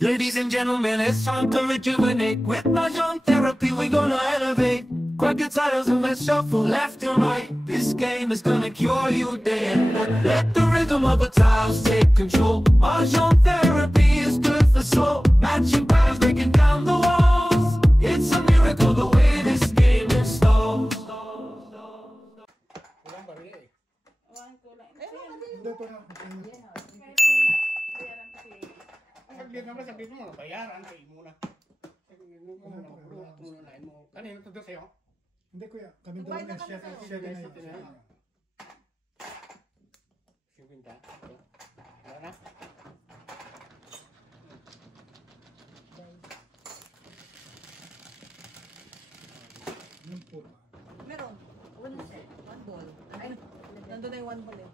Ladies and gentlemen, it's time to rejuvenate. With Mahjong therapy, we're gonna elevate. Grab your titles and let's shuffle left and right. This game is gonna cure you day and night. Let the rhythm of the tiles take control. Mahjong therapy is good for soul. Matching patterns, breaking down the walls. It's a miracle the way this game installs. Kulang ba rin eh? Hindi pa na. Saglit naman, saglit mo. Bayaran kayo muna. Kanino ito sa'yo? Hindi kuya, kami dalawa na siya na yun. Siyempre, wala na? Yung po. Meron. One ball. Ay, nandun na yung one ball eh.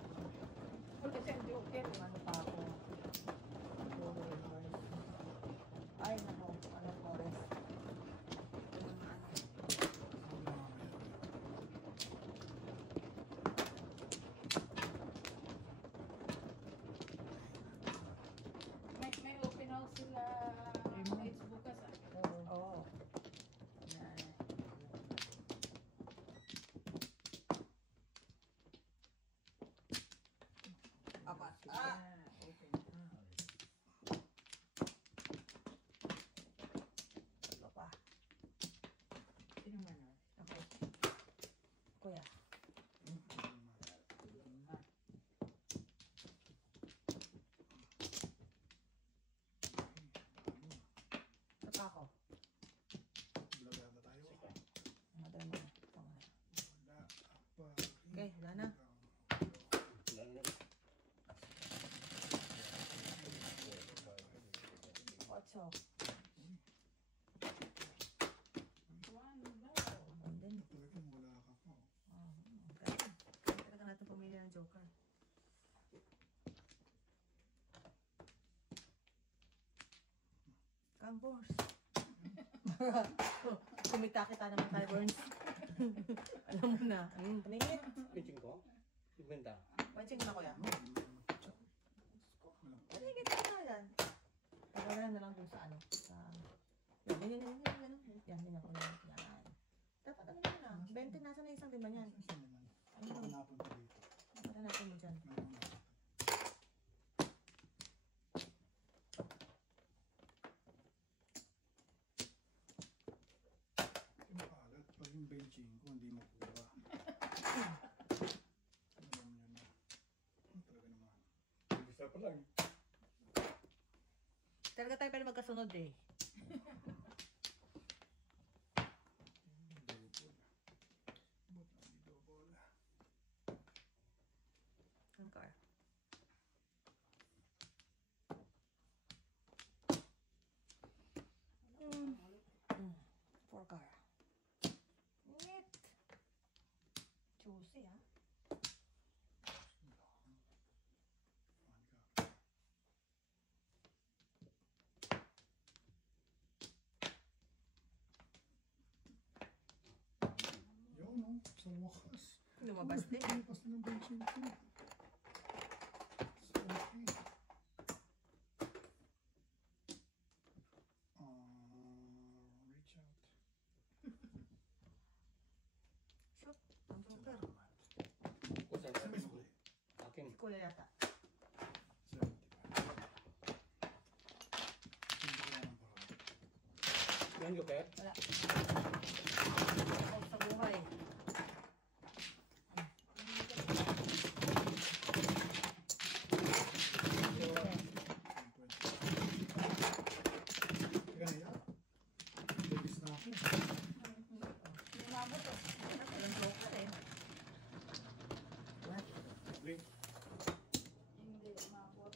Ano pa ako? Ay, nako. Ano forest? May open house sila AIDS bukas ah. Oo. Yan. Apat. Tatlo pa. Sino man ah? Okay. Kuya. Ito ako. Vlog ata tayo. Madala mo. Tama na. Wala pa. Okay, wala na. Otso. One din. Talagang wala ka pa. Talaga natin pumili ng joker. Campos. Kumita kita naman tayo, Burns. Alam mo na. Paningin. Pitching ko? Ibenta. Panching na kuya. Paningin ka yan. Pagkala na lang dun sa ano. Sa... Yan. Yan ako yan. Yan. Dapat ano yun na. 20 nasa na isang diba yan? Saan naman? Ano ba napunta dito? Para natin mo dyan. Meron na. Makalat. Pag yung benching ko, hindi makuha. Alam nyo na. Talaga naman. Isa pa lang. Talaga tayo pwede magkasunod eh. Ang car. Four car. Neat. Juicy ah. Yun no, sa wakas. Lumabas din. Lumapas na ng benching ko. Okay. Reach out. Shoot. Ang joker. Kusa Sa may sukli. akin. Si Kuya yata. 75. Hindi ko naman parang. Yan joker? Wala. Ako sa buhay. Teka na yan. Bilis na ako. Lumabot oh. Walang joker eh. What? Hindi umabot.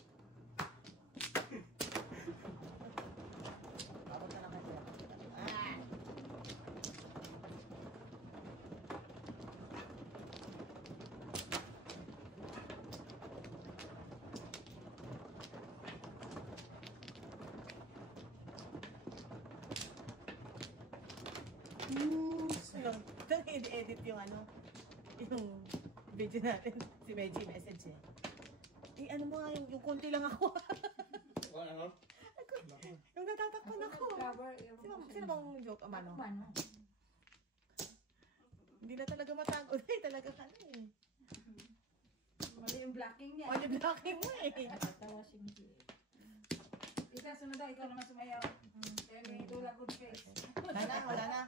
Abot na lang kasi. Ah! Doon i-edit yung ano, yung video natin. Si Meji message eh. Eh ano mo nga, yung konti lang ako. Ano? Yung natatakpan ako. Cover. Sino bang joke? Amano? Mano. Hindi na talaga matago. Ay, talaga ka na eh. Mali yung blocking niya. Ano blocking mo eh. Tawa si Miki. Isa, sunod daw. Ikaw naman sumayaw. Kaya may dula good face. Wala na, wala na.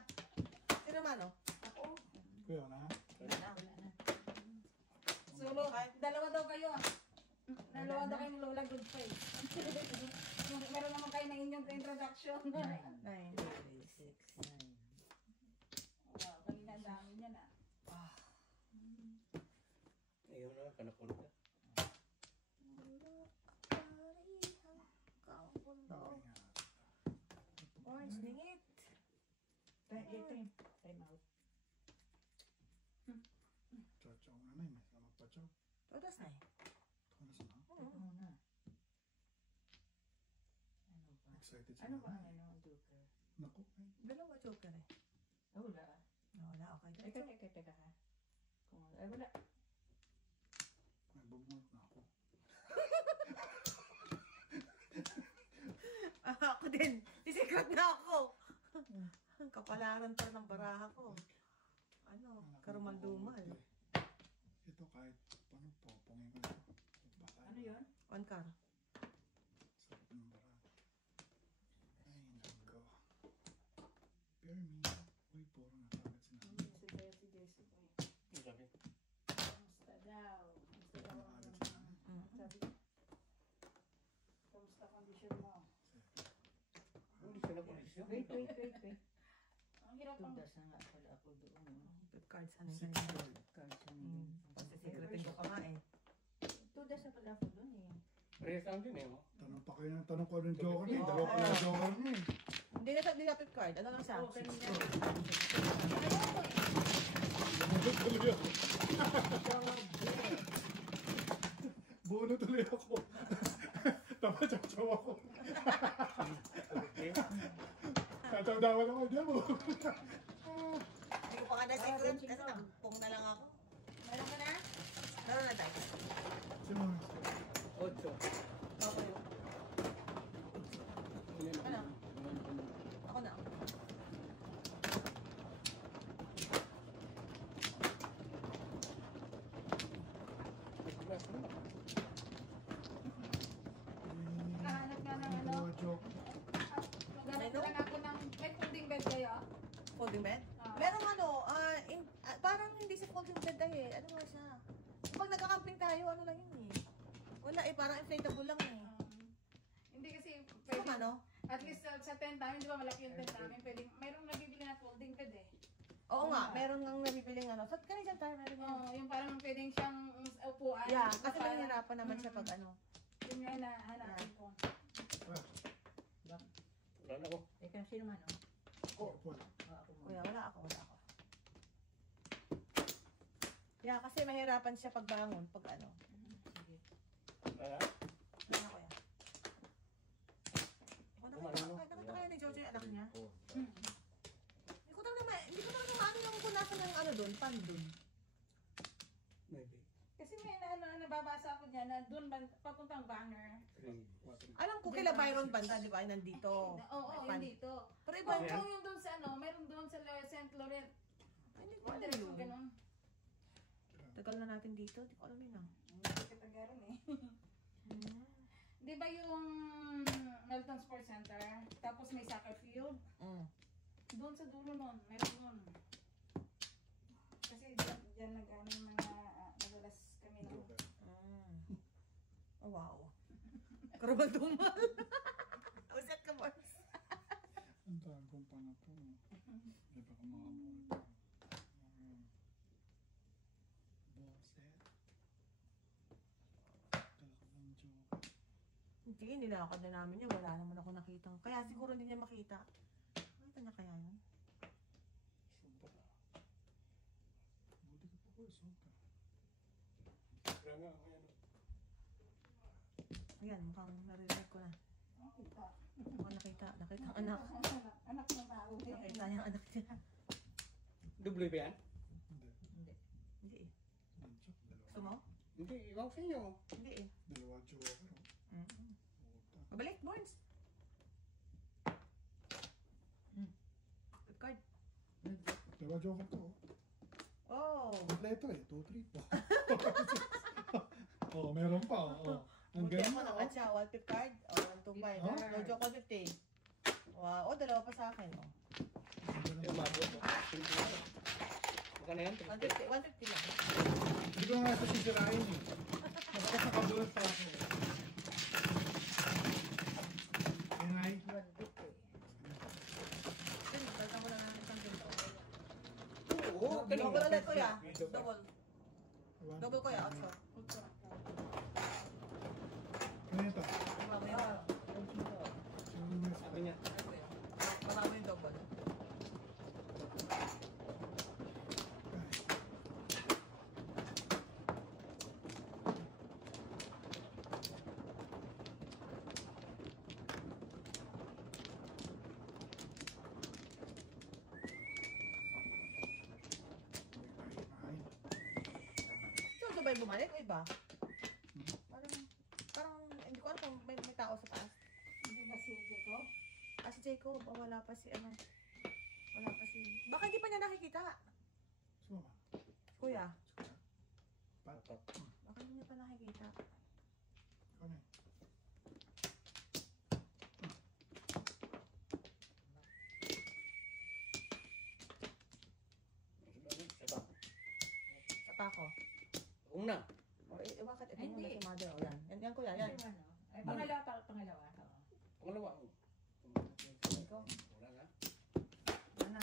Sino man oh? Ako. Kuya na. Wala na. Solo. Dalawa daw kayo. Dalawa daw kayo ng Lola good face. Meron naman kayo ng inyong introduction. 9, 6, 9. Wow, kanina ang dami niya na. Ayaw na, kanapon ka. Orange, dingit. Time out. Chow-chow na na. May sama pa chow. Todas na eh. Ito na sana. Ano ba? Excited Ano sila. ba ang ano, Joker? Naku, ay. Dalawa joker eh. Oh, wala. Wala, okay. Teka ha. Kung, ay, wala. May bubunot na ako. Ako din. Sisikrat na ako. Kapalaran pa ng baraha ko. Ano, karumal-dumal. Ito kahit paano po, pungin ko ito. Patay. Ano yun? One car. Sarap ng bara. Ay, nako. Bear me. Uy, puro natagat si Nami. Si Jesse boy. Ang sabi. Kamusta daw? Kamusta daw? Natagat si Nami. Sabi, kamusta condition mo? Hindi sila polisyon. Wait. Ang hirap ang... Tudas na nga pala ako doon. With cards, ano Six yun? card. Cards na yun. Pasisikretin ko pa nga eh. Tudas na pala ako doon eh. Parehas lang din eh. Oh. Tanong pa kayo ng tanong ko ng Joker niya. Dalawa pa yung Joker niya eh. Hindi na flip card. Ano lang siya? Open niya. Bunot tuloy ako. Bunot tuloy ako. Tama, chow-chow ako. Okay. Tatawdawan ako dyan mo. Hindi ko pa nga na-secret. Kasi nagpong na lang ako. Meron ka na? Meron na tayo. Sino na? 8. Ano? Ako na. Nakahanap ka ng ano? Dalawa joke. Naghanap lang ako ng... May folding bed kayo? Folding bed? Ah. Merong ano, parang hindi si folding bed eh. Ano nga siya? Pag nagka-camping tayo, ano lang yun eh. Wala eh, parang inflatable lang eh. Hindi kasi Ano pwede... ano? At least sa tent namin, di ba malaki yung tent namin, pwedeng... Mayroong nabibili na folding bed eh. Oo nga, meron nga nabibiling ano. So, kanina tayo meron yan. Oo, yung parang pwedeng siyang upuan. Yeah, kasi Parang- mahirapan naman siya pag ano. Yun nga na hanapin ko. Wala na ako. Ikaw, sino man oh? Purple. Ako mo. Kuya, wala ako. Yeah, kasi mahirapan siya pag bangon, pag ano. Sige. Wala. Ano na kuya? Nakita kaya ni Jojo yung anak niya? Hindi ko talaga maano yung kung nasa ng ano doon, pan doon. Maybe. Kasi may nababasa ako dyan na doon papuntang banner. 3. Alam ko kila Byron Banda, di ba? Ay, nandito. Oo, May yun pan. dito. Pero iba Ibang Yan. yung doon sa ano, meron doon sa St. Laurent. Ay, hindi ko Yung alam diretso yun. ganun. Tagal na natin dito, di ko alam yun ah. Hindi kita garon eh. Di ba yung Melton Sports Center? Tapos may soccer field. Doon sa dulo nun, meron nun. Kasi dyan nag-ano yung mga nagalas kami ng... Joker. Oh, wow. Karabal-dumal. Uset ka, boys. Ang tagong pa na po. Di ba ka makabuhat? Boset. Dalawang Joker. Hindi, nilakad na namin yun. Wala naman ako nakita. Kaya siguro hindi niya makita. Makita niya kaya yun? Super. Buti ka pa ko, Joker. Kaya nga, ayan. Ayan, mukhang narinig ko na. Kita. Mukhang nakita. Nakita ang anak. Anak ng tao. Nakita niya ang anak niya. Doble ba yan? Hindi. Hindi. Hindi eh. Nandiyo, Gusto dalawa. mo? Hindi, ikaw sa inyo. Hindi eh. Dalawa Joker. Oh. Puta. Mabalik, Borns. Dalawa joker to. Oh. Kompleto eh. 2, 3, 4. Oh, meron pa. Oh. Ang Buti ako ganda. nakatsa. 1 card. O, 1, 2, 5. Oh. No joke 150. Wow. O, dalawa pa sa akin. O. Yung mabot. Magkano yan? 150 lang. Hindi ko nga ito sisirain eh. Nakakabulat pa ako. Yan ay. Balikan mo lang ng isang ganito. Oo, Double ulit kuya. Double. Double kuya. 8. Ano ito? Mamaya. Sabi niya. Marami yung double. Saan ba yung bumalik o iba? Parang, hindi ko alam kung may tao sa taas. Hindi ba si Jacob? Ah, si Jacob, o wala pa si ano. Wala pa si... Baka hindi pa niya nakikita. Suma. Kuya, Patot. baka hindi niya pa nakikita. Ano eh? Sa pako. Una. O, bakit ito Hindi. muna si mother? O, yan. Yan, kuya, yan. Ano? Ay, pangalawa. Oo. Pangalawa. Ikaw. Wala nga. Ano?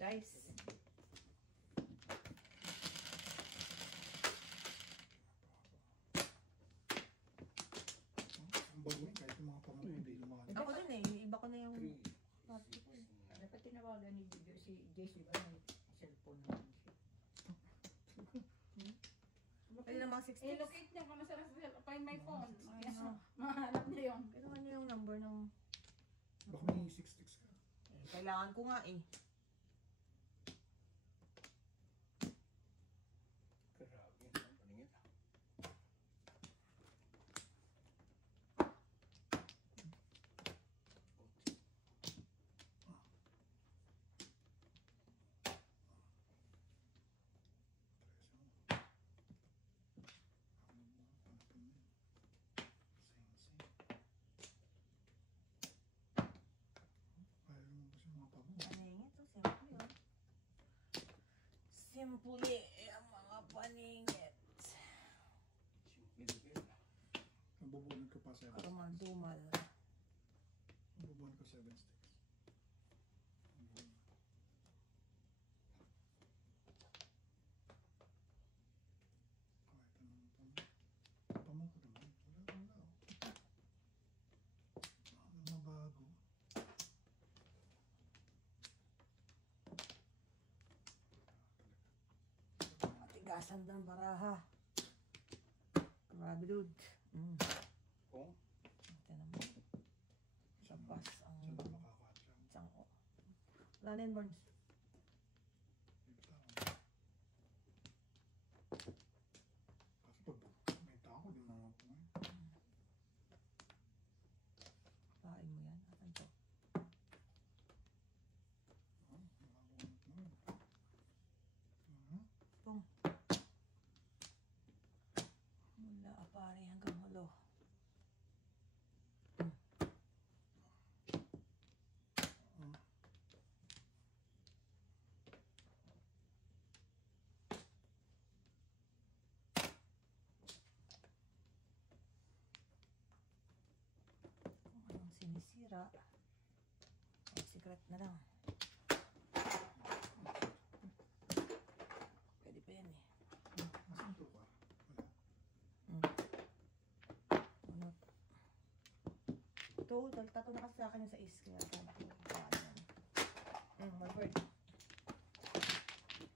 Guys. Ang bago kahit yung mga pamilya hindi lumakas. Ako din eh. Iba ko na yung... 3. Dapat tinawagan ni si Jace, di ba? May cellphone naman siya. Ayun namang 60. I-locate niya kung nasaan sa find my phone. Mahanap niya yun. Kailangan niya yung number ng... Baka may 6 sticks ka. Kailangan ko nga eh. Grabe. Ang paningin. Paningit to. Simple yun. Simple ang mga paningit. Nabubunod ka pa 7 sticks. Karumal-dumal. Nabubunod ka 7 sticks. Pamuk ko naman. Wala. Ano na bago? Matigasan ng baraha. Grabe dude. Kung? Ito naman. Labas ang Saan ba makakatsa? isang o. Wala na yun, Burns. Kasi pag may tao, di naman po eh. Pain mo yan. Asan to? Nakabunod naman. Pong. Mula apari hanggang hulo. Kung anong sinisira. O, secret na lang. Pwede pa yan eh. Nasaan to pa? Wala. Ano? Ito, tato na kasi sa akin yung sa is. Kaya sabi ko, one word.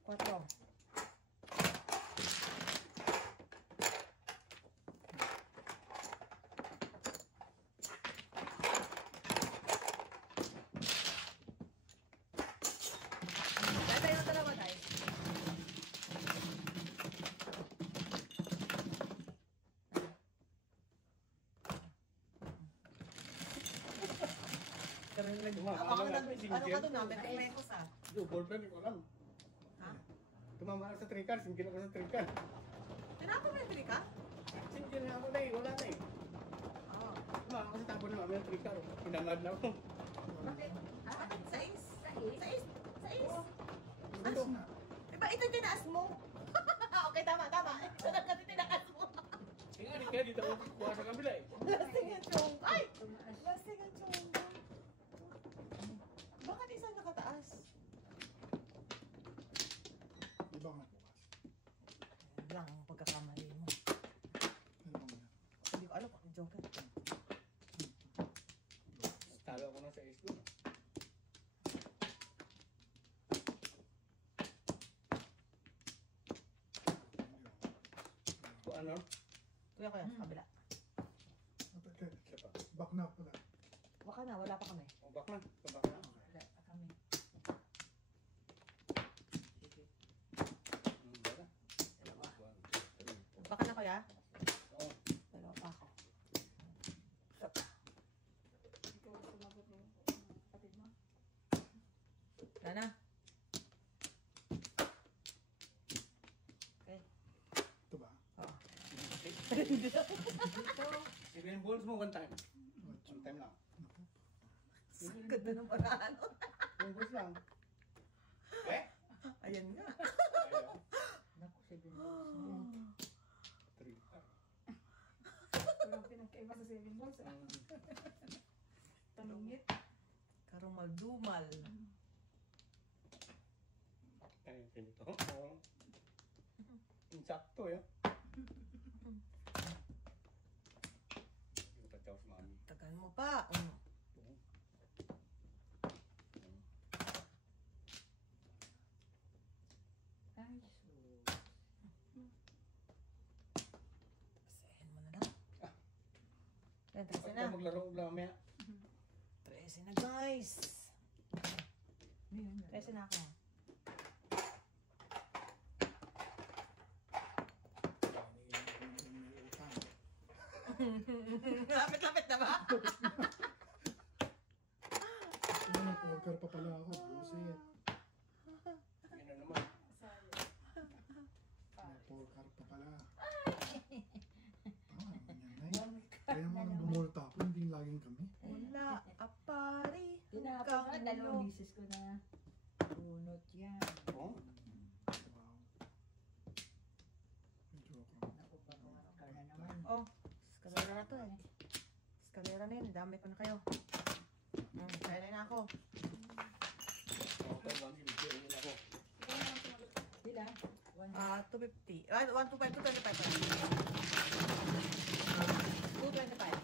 4. Tayo na dalawa, guys. Kami Ako ka doon namin, Pekos ah. Ballpen, ko lang. Ha? Tumama ka sa trikar, singkil ako sa trikar. Tinapa mo yung trika? Singkil na ako na eh, wala na eh. Oo. Tumama ka sa tapo na mami ang trikar. Pinangad na ako. Bakit? Bakit? Sais? Sais? Sais? Ito. Diba ito yung tinaas mo? Okay, tama. Ito na kasi tinaas mo. Tingnan, kaya dito ako kuha sa kabila eh. Lasing ang chong. Ay! Lasing ang chong. Bakit isang nakataas? Di ba nga bukas? Yan lang ang pagkakamali mo. Ano bang yan? Hindi ko alam kung ano joker. Talo ako na sa islo. Kung ano? Kuya, sa kabila. Siya pa. Back na pala. Baka na, wala pa kami. O back na. Back na. Wala pa kami. Baga. Baka na kuya? Oo. Dalawa pa ako. Ikaw ang sumagot ng kapatid mo. Wala na. Okay. Ito ba? Oo. Sige yung balls mo one time. One time lang. Ganda ng paraan. Yung balls lang. Eh? Ayan nga. Ayaw. Naku, 7 Trikar. Walang pinagkaiba sa 7 balls. Talungit. Karumal-dumal. Ay, pinito. Oo. Insakto eh. Yung tatyaw sa mami. Tagal mo pa. Ay, Pasahin mo na lang. Yan, 13 na. Pagka maglaro ko mamaya. 13 na guys. 13 na ako. Lapit-lapit na ba? Ano, porker pa pala ako. Buset. Yun na naman. May porker pa pala. Tama naman yan, Nay. Kaya mo nang bumulta ako, hindi laging kami. Wala, apari. tinapos na, dalawang bisis ko na bunot yan. Oo. Wow. Medyo ako. Naku, ano ka na naman. Oh, eskalera na to eh. Eskalera na yun, dami pa na kayo. Kaya na ako. Oo, tayo lang. Ibigay yun ako. Ikaw na ang sumagot. Sila? 250. 125, 225. 225.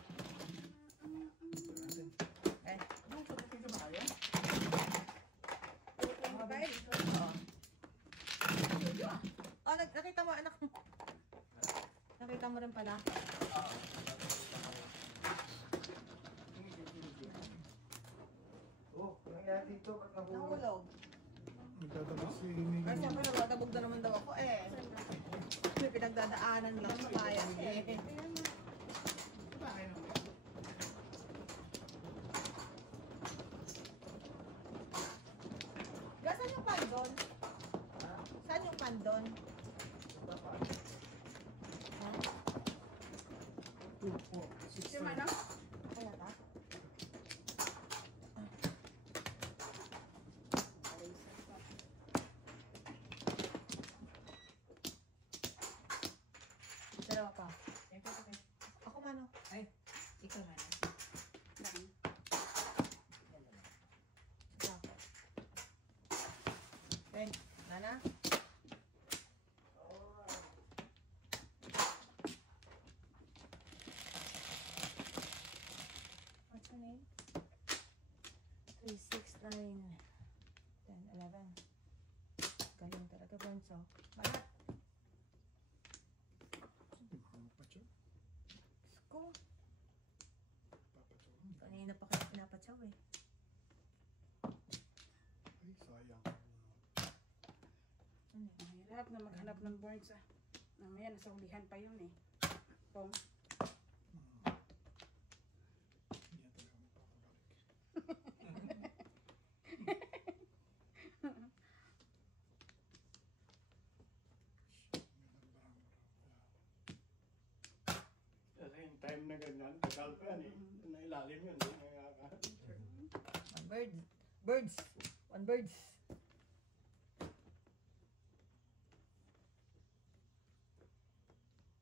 Okay. Ano sa kapit ka ba kaya? Oo. Oh, nakita mo anak mo. Nakita mo rin pala. Oo, nangyari dito. Ba't nahulog? Nahulog. Nagdadabog si Amy. Ay, siyempre nagdadabog na naman daw ako eh. May pinagdadaanan lang sa bayan eh. Diba kayo naman? Saan yung pandon? Saan yung pandon? Ha? 2, 4, 6, Si Manang? Kaya ta? Dalawa pa. Ako mano? Ikaw na na. Isa ako. Okay, Nana? What's her name? 3, 6, 9, 10, 11. Galing talaga, Bonso. Balat! Papatsaw. Ko! Papatsaw. Kanina pa kayo pinapatsaw eh. Ay, sayang. Ano? Ang hirap na maghanap ng boards ah. Mamaya nasa ulihan pa yun eh. Pong. Hindi yan talaga magpapabalik. na ganyan. Tagal pa yan eh. Nailalim yun. One bird. Birds. One birds.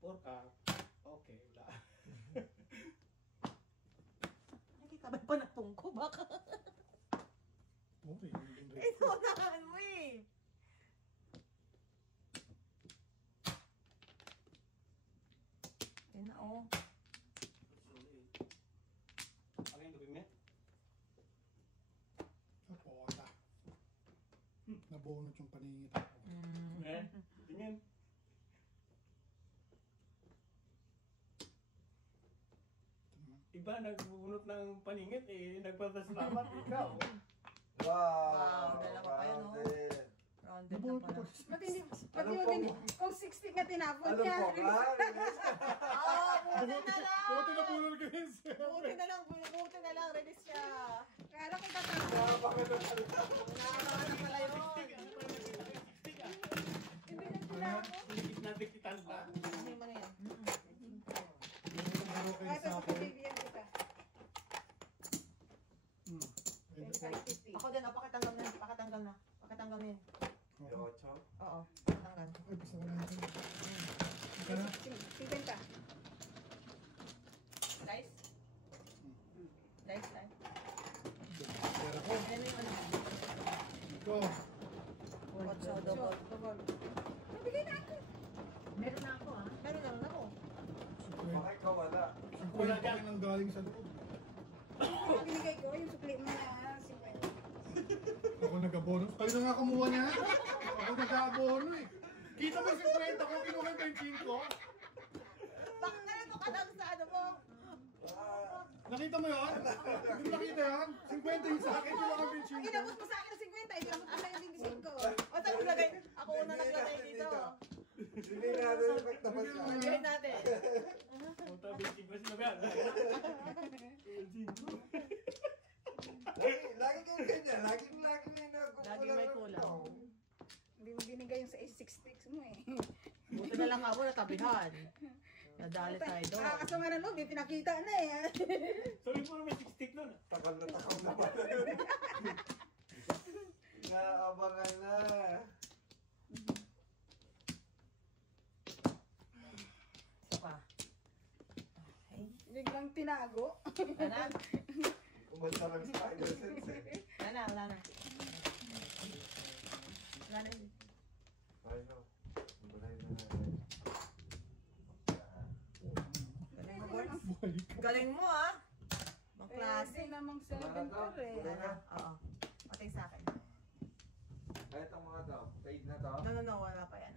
Porka. Okay, wala. Nakikabay pa na pungko baka. Okay. Ito unahan mo eh. Yan na oh. Ano yung gawin mo? Napota. Nabunot yung paningit ako. Eh, tingin. Iba nagbubunot ng paningit eh. Nagpapasalamat ikaw. Wow, dalawa kayo no. Rounded na pala. Kung 60 nga tinapon Alam niya. po ka? Oh, buti na lang. Buti na punol ka yun, sir. Buti na lang, buti na lang. Release siya. Kala ko tatapon. Nakakala na pala yun. Hindi na tinapon. Hindi natin kitan ba? Ano mo na yan? Ay, tapos pabibigyan kita. Ako din, pakatanggal na. Pakatanggal na. Pakatanggal na yun. Yocho? Oo, pakatanggal. Ay, gusto ko na yun. Ika na. 50. Slice? Slice. Pera ko. Ano yung ano? Ito. Otso, double. Nabigay na ako. Meron na ako ah. Meron lang ako. Baka ikaw wala. Wala ka nang galing sa loob. Ang binigay ko, yung sukli mo na 50. Ako nag-abono. Kayo na nga kumuha niya. Ako nag-abono eh. Kita mo yung 50 ko, kinuha yung 25 ko. Baka ganito ka lang sa ano mo. Nakita mo yun? Hindi mo nakita yun? 50 yung sa akin, kinuha yung 25 ko. Inabot mo sa akin ng 50, inabot mo sa yung 25 ko. O, saan naglagay? Ako una naglagay dito. Hindi natin yung pagtapas ka. Gawin natin. Puta, basic ba sila ba? Lagi kayo ganyan. Lagi may nakukulang. Lagi may kulang. Hindi mo binigay yung sa 6 mo eh. Buti na lang ako natabihan. Nadali tayo doon. Kaso nga na loob, yung pinakita na eh. Sorry po may 6 stick nun. Takal na pala yun. Naabangan na. Isa pa. Biglang tinago. Wala na. Kumanta ng spider sense eh. Wala na. Wala na. Ay no. Bulay na. Galing mo, Born. Buhay ka. Galing mo, ah. Mga klase. Kasi namang 7 to eh. Bulay na. Oo. Patay sa akin. Kahit ang mga to. Fade na to. No. Wala pa yan.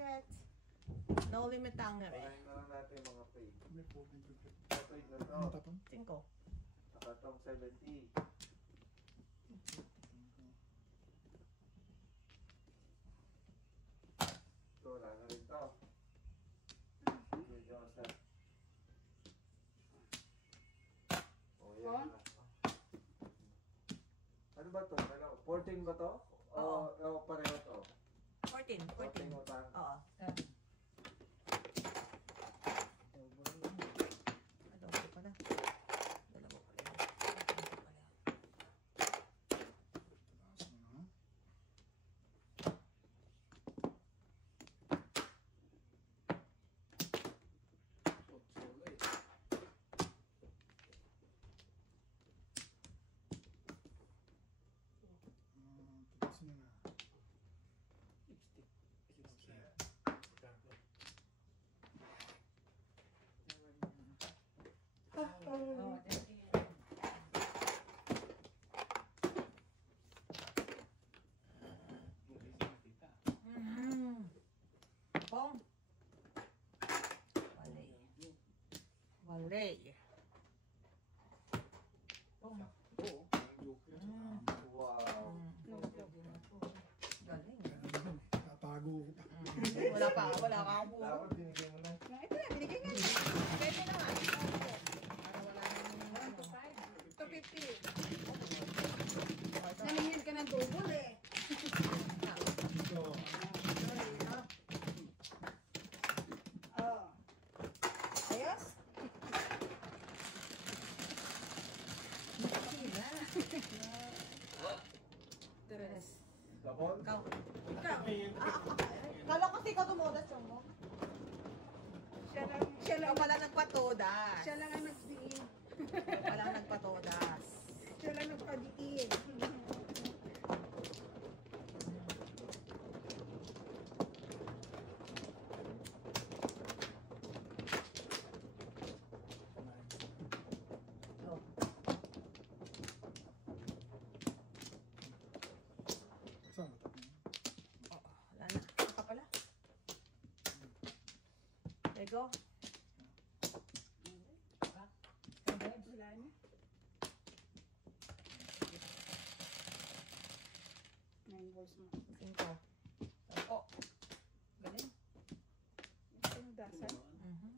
Chat. No limit ang na rin. Pakain na lang natin yung mga fade. May puting ko. Fade na to. Ano tapon? 5. Nakatong 70. Ito, wala na rin to. Medyo sa... Oh, yan na. Ano ba to? 14 ba to? Oo. O pareho to? 14. 14 utang. Oo. Adobo pala. Dalawa pala. Taas mo na. Taas mo na. Oo, Pong. Wale. Pong. Wow. Galing. Tatago ko pa. Wala ka akong puro. Dapat binigay mo na. Ito na, binigay nga. Pwede na nga. Para wala nang 250. Naningin ka ng double eh. Ito. Oh. Ayos? Paul? Ikaw. Ikaw. Kala ko kasi ikaw tumudas yung mo. Siya Ikaw lang, pala nagpatodas. siya lang ang nagdiin. Ikaw pala nagpatodas. Siya lang nagpadiin. Oh. Saan? Wala na. Ito ka pala. Ego. Wala na. Nine balls mo. 5. Oh. Galing. Ito yung dasal. Mhm.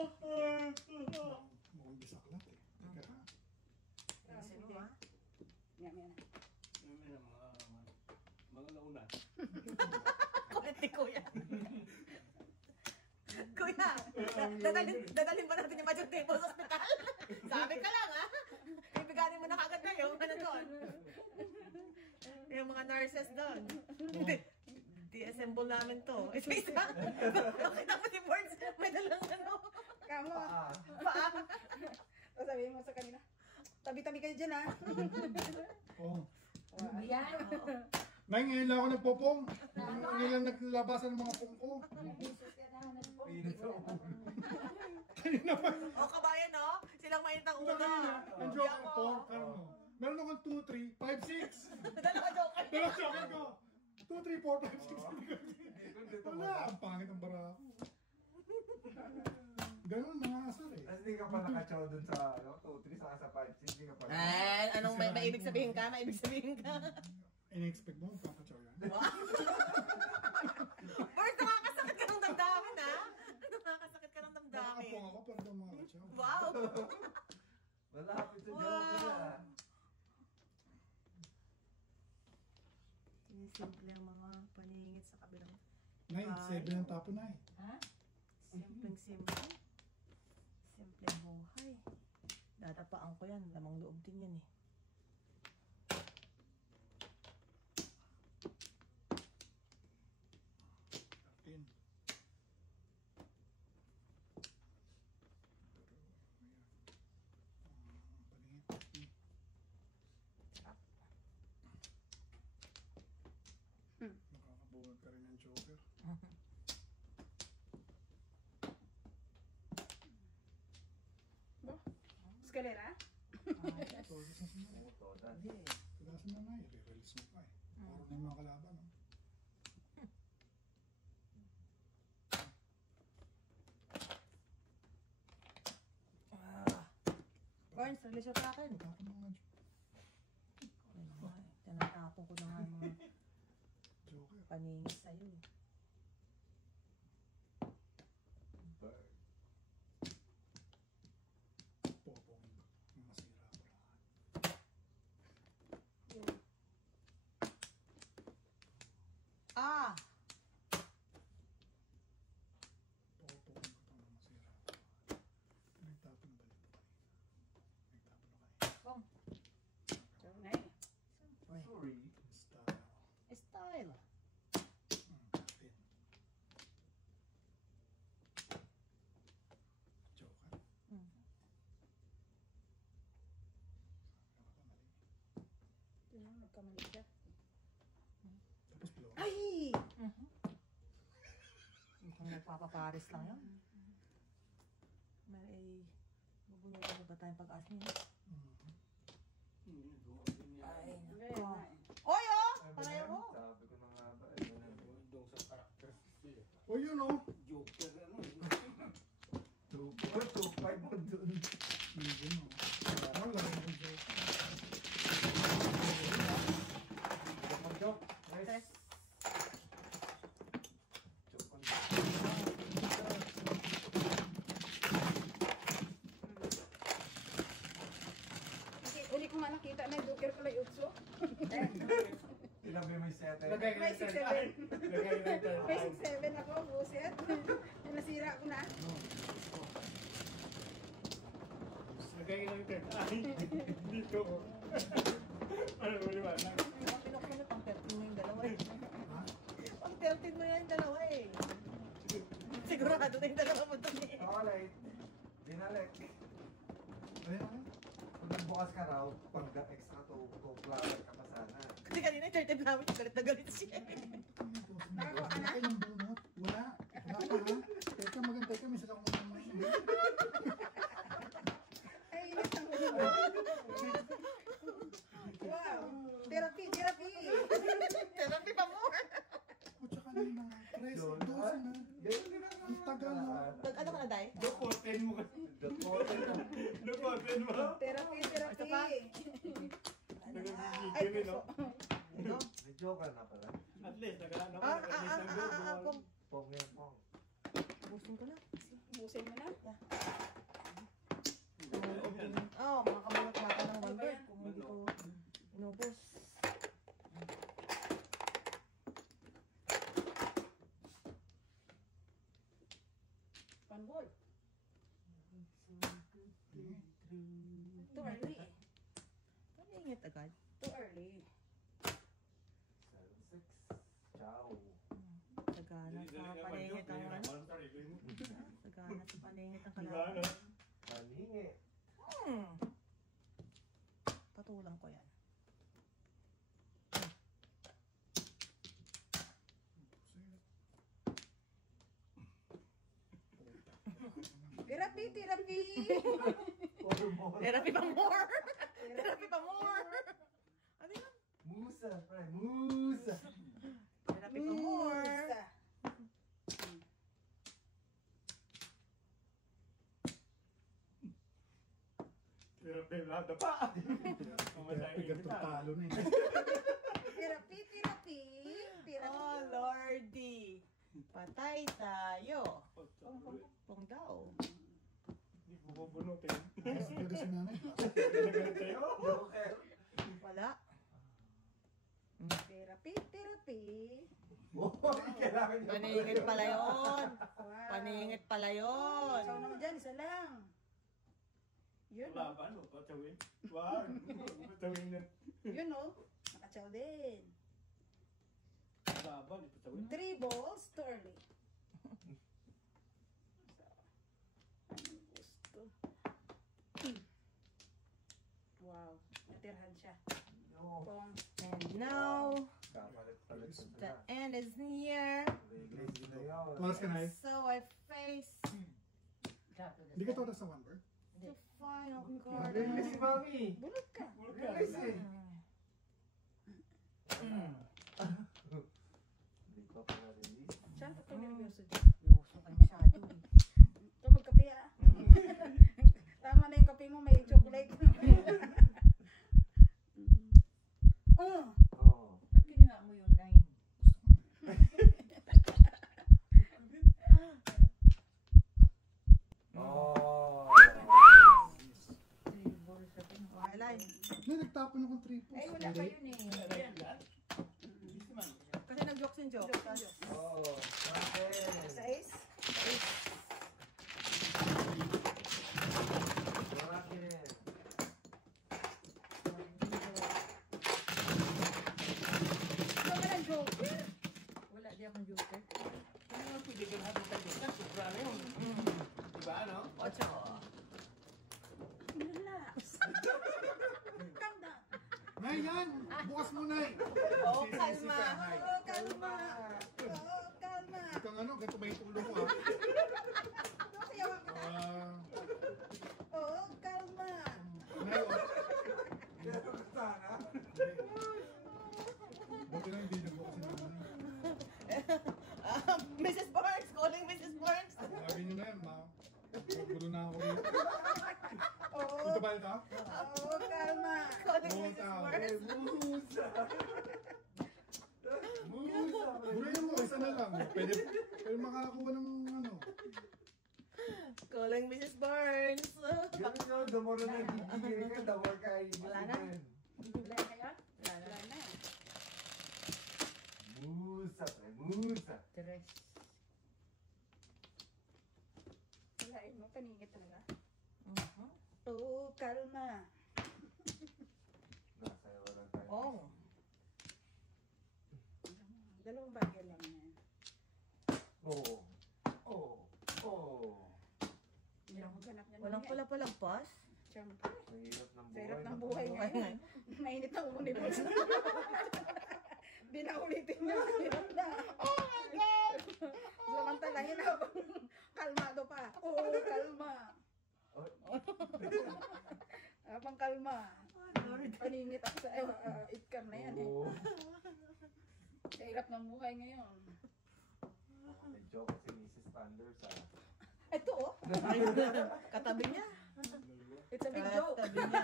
Mukhang bisaklat eh. Teka ha. Ayusin mo, ha? Yan, yan. Mga nauna. Kulit ni Kuya. Kuya, dadalhin ba natin yung Magic Table sa hospital? Sabi ka lang, ha? Ibiganin mo na kagad na yung ano doon. Yung mga nurses doon. Di-assemble namin to. Isa-isa. Nakita mo si Boards, may dalang ano. Kamo. Paa. O sabihin mo sa kanila. Tabi-tabi kayo dyan, ha? Oh. Ayan. Nay, ngayon lang ako nagpopong. Ngayon lang naglabasan ng mga pong ko. Kanina pa. O kabayan, no? Silang mainit ang ulo. Ang joke ko, Carlo. Meron akong 2, 3, 5, 6. Dalawa joker. Pero joke ko. 2, 3, 4, 5, 6. Wala, ang pangit ang bara ko. Ganun mga asar eh. Tapos di ka pa nakachaw dun sa 2-3 saka sa 5-6. Di ka pa. Anong may ibig sabihin ka? May ibig sabihin ka? In-expect mo, papachaw yan. Boards, nakakasakit ka ng damdamin, ha? Nakakasakit ka ng damdamin. Nakakapong ako pero daw mga kachaw. Wow! Malapit sa joke na. Simple ang mga paningit sa kabilang. Nay, 7 ang tapo na eh. Ha? Simpleng-simple. Simpleng buhay. Dadapaan ko yan. Lamang loob din yan eh. Pin. Nakakabungad ka rin ng joker. Escalera? Todas na sinabi. Todas. Todas na na, i-release mo pa eh. Puro na yung mga kalaban. No? Barnes, release yung akin. Tapos mga Tinatapon ko na nga yung mga joker. paningit sa'yo eh. Popong masira ko lahat. Ah! Popong ko pang masira ko lahat. Nagtapon ba nito kanina? Nagtapon na kanina. Nay. Sorry. Style. Style. Pin. Joker. Nagkamali siya. Tapos blow. Ay! Mukhang nagpapaparis lang yun. May bubunod ba tayong pag-asa niya? Ay, Ngayon, nako. nay. Oy, oh! Sabi Pareho na- mo. Sabi ko na nga ba. Ayun na. Doon sa character. O yun o. Joker ano. 2-5 mo dun. Yun o. Wala yung joker. Joke on joke. Nice. Tres. Joke on joke. Kasi uli ko nga nakita na joker pala yung utso. Tinabi mo yung sete. Lagay May 6-7. Lagay na ito. May 6-7 ako, buset. Nasira ko na. Lagay na ito. Ay, dito. Ano mo liwanag? Pinok-pinok, pang 13 mo yung dalawa eh. Ha? Pang 13 mo yung dalawa eh. Sigurado na yung dalawa mo dun eh. Alright. Dinalik. Ayun, ano? Kung nagbukas ka raw, pag extra to, flower ka pa sana. Kasi kanina yung 13 namin, galit na galit siya. Nakakuha ka na? Ay, yung bunot. Wala. Wala pa ha? Teka, magantay ka. Minsan ako magantay. Ay, init ang ulo mo. Wow. Therapy, therapy. Therapy pa more. O, tsaka na yung mga press. Yun. Dosa na. Ganyan din ang Ang tagal na. Ano ka na, Day? Dukotin mo kasi. Dukotin na. Dukotin mo. Therapy, Ito pa? therapy. Nagigigil, no? Ito? Medyo ka na pala. At least, nag-release ng double. Kung Pong yan, pong. busin ko na. Busin mo na. Oo, makakabulat na ako ng wonder kung hindi ko inubos. Panbol. Too early. Paningit agad. Too early. 7-6. Ciao. Sagana sa paningit ang ano. Sagana sa paningit ang kalaban. Maningi. Patulang ko yan. Therapy, therapy. Therapy pa more! Therapy pa more! Ano yan? Musa, pre. Musa. Therapy pa more! Pero lahat na pa. Kaya ganito talo na eh. Therapy, therapy. Oh, Lordy! Patay tayo! Pong daw. Hindi ko bubunutin. Pero si nanay. Nagalit sa'yo. Joker. Wala. Therapy, therapy. Oh, kailangan niya. Paningit pala yun! Wow. Paningit pala yun! Ikaw naman dyan, isa lang. Yun Wala o. pa, ano? Patawin. Wag. Patawin na. Yun o. Nakatsaw din. Baba, di patawin. 3 balls too early. So, anong gusto? Wow. Natirhan siya. No. Pong. And now, Kapalit-palit na the sila. end is near. Release na yun. Oras ka na eh. So I face Hindi ka todas sa one word. the final Release si quarter. Mami. Bulog ka. Release eh. Hindi ko pa na-release. Saan ka nervyoso dyan? Yoso ka masyado eh. Ito magkape ah. Tama na yung kape mo, may chocolate. Oh. Oo. Kinuha mo yung line. Oh. Wala. Hindi, nagtapon akong 3 posts. Ay, wala pa yun eh. Kasi nag-jokes yung joke. Oo. Sa Sa akin. ace? Sa akin. Ikaw na lang joker. Wala di akong joker. Ano nga pwede kang habang tayo? Sobra na yun. Diba, ano? Ocho. Relax. Calm down. Nay, yan! Bukas mo, Nay! Oh, kalma. Oh, kalma. Oh, kalma. Ikaw ano, ganito ba yung ulo mo ah? Ano sayawan kita? Oh, kalma. Nay, oh. Meron ka sana. Buti na hindi nyo kasi nanay. Mrs. Barnes, calling Mrs. Barnes. Sabi nyo na yan, ma. Gulo na ako rito. Oh, Ito ba ito? oh, kalma. Calling Oo, Mrs. tao. Barnes. Musa. Musa. Gulayan mo, isa na lang. Pwede makakakuha ng ano. Calling Mrs. Barnes. Ganun yun, the more na nagigigil ka, the more ka Wala na. Wala kaya? Wala na. Musa, pre. Musa. Tres. Wala eh, mapaningit talaga. Oh, kalma. Nasa iyo lang Oh. Dalawang bagay lang yan. Oh. Oh. Oh. Hindi ako ganap niya. Walang pala-palagpas. Siyempre. Ang hirap ng Sa buhay. hirap ng no? buhay ngayon. Mainit ang universe. Di na ulitin niya. Hirap na. Oh my God! Samantalahin habang kalmado pa. Oo, kalma. Habang kalma. Paningit ako sa itkar na yan eh. Oo. Sa hirap ng buhay ngayon. May joke si Mrs. Thunders ah. Ito oh. Katabi niya. It's a big joke. Katabi niya.